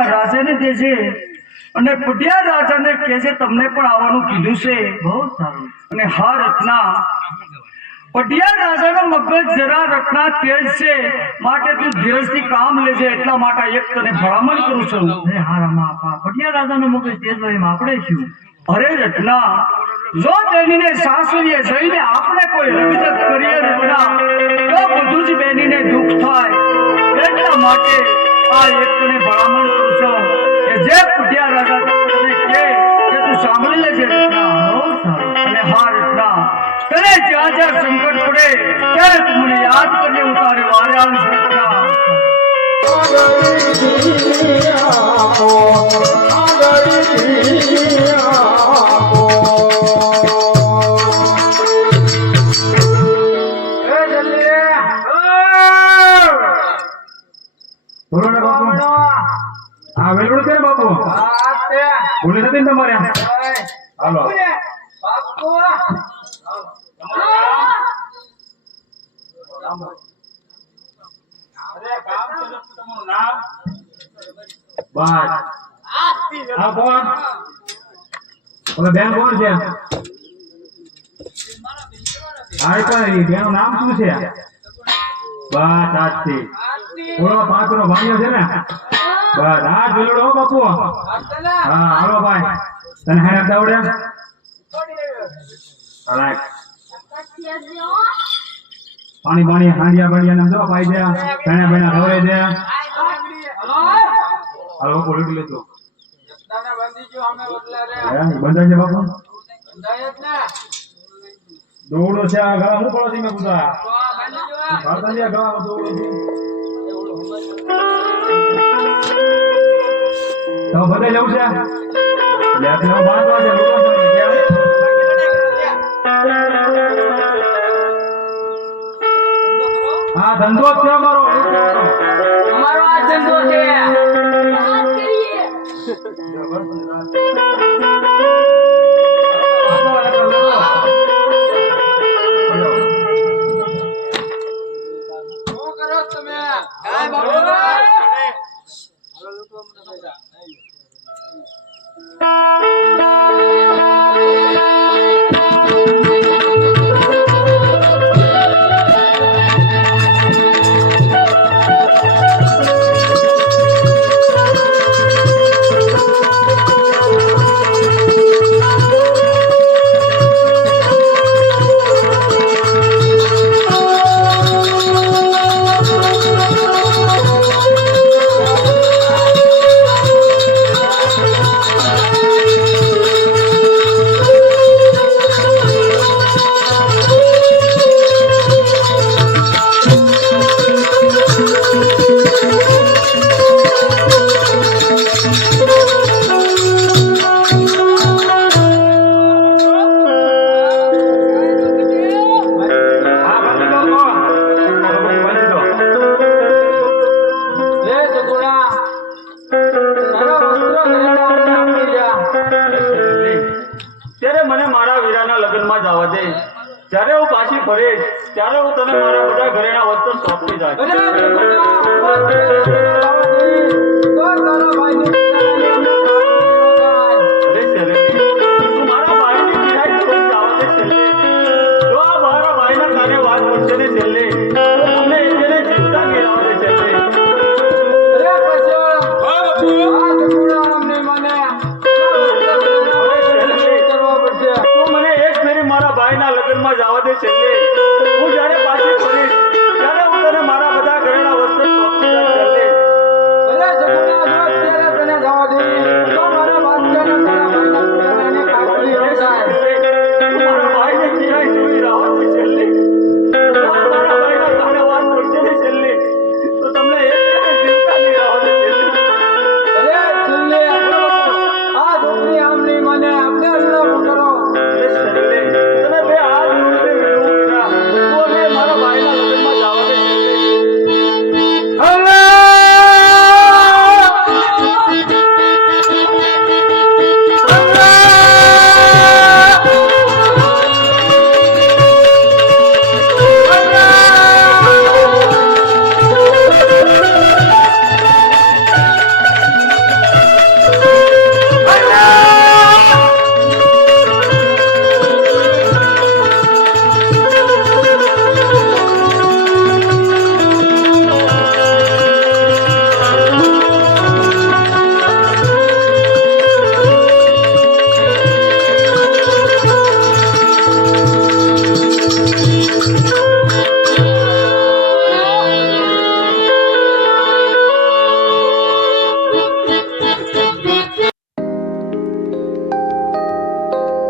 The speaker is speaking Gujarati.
પટિયા રાજાને દેજે અને પટિયા રાજાને કહેજે તમને પણ આવવાનું કીધું છે. બહુ સારું. અને હા રત્ના, પટિયા રાજાનો મગજ જરા રત્ના તેજ છે, માટે તું ધીરજથી કામ લેજે, એટલા માટે એક તને ભલામણ કરું છું. અરે હા રામા, પટિયા રાજાનો મગજ તેજ હોય એમ આપણે શું? અરે રત્ના, જો બેનીને સાસરીએ જઈને આપણે કોઈ રગજગ કરીએ રત્ના, તો બધું જ બેનીને દુઃખ થાય. એટલા માટે આ એક તને ભલામણ કરું છું કે જે પટિયા રાજા તને કહે કે તું સાંભળી લેજે રત્ના. બહુ સારું. અને હા રત્ના, તને જ્યાં જ્યાં સંકટ પડે ત્યારે તું મને યાદ કરજે, હું તારે વારે આવીશ રત્ના. બોલો ને બાપુ. હા વેલવડ છે ને બાપુ? ભૂલી નથી ને તમારે? હાલો. બસ. હા કોણ? ઓલા બેન કોણ છે? હા એ પણ બેનનું નામ શું છે? બસ આજથી. ઓલો પાંચનો ભાઈઓ છે ને? બસ હા વેલવડ હો બાપુ. હા હાલો ભાઈ. તને હે આવડે? રાખ. પાણી પાણી હાંડિયા બાંડિયા ને જો પાઈ દે, ભેણા ભેણા ધોઈ દે. હાલો બોલી લેજો. બંધાઈ છે બાપુ? દોડો છે આ ગળા હું પડો છે મેં પૂછા. ભારતની ગળા દોડો છે. તો બધે જવું છે? લેટનો બાંધવા છે લોકો છે ક્યાં? હા ધંધો છે અમારો. અમારો આ ધંધો છે. જ્યારે હું પાછી ફરીશ ત્યારે હું તને મારા બધા ઘરેણા વસ્તુ સોંપી જાય.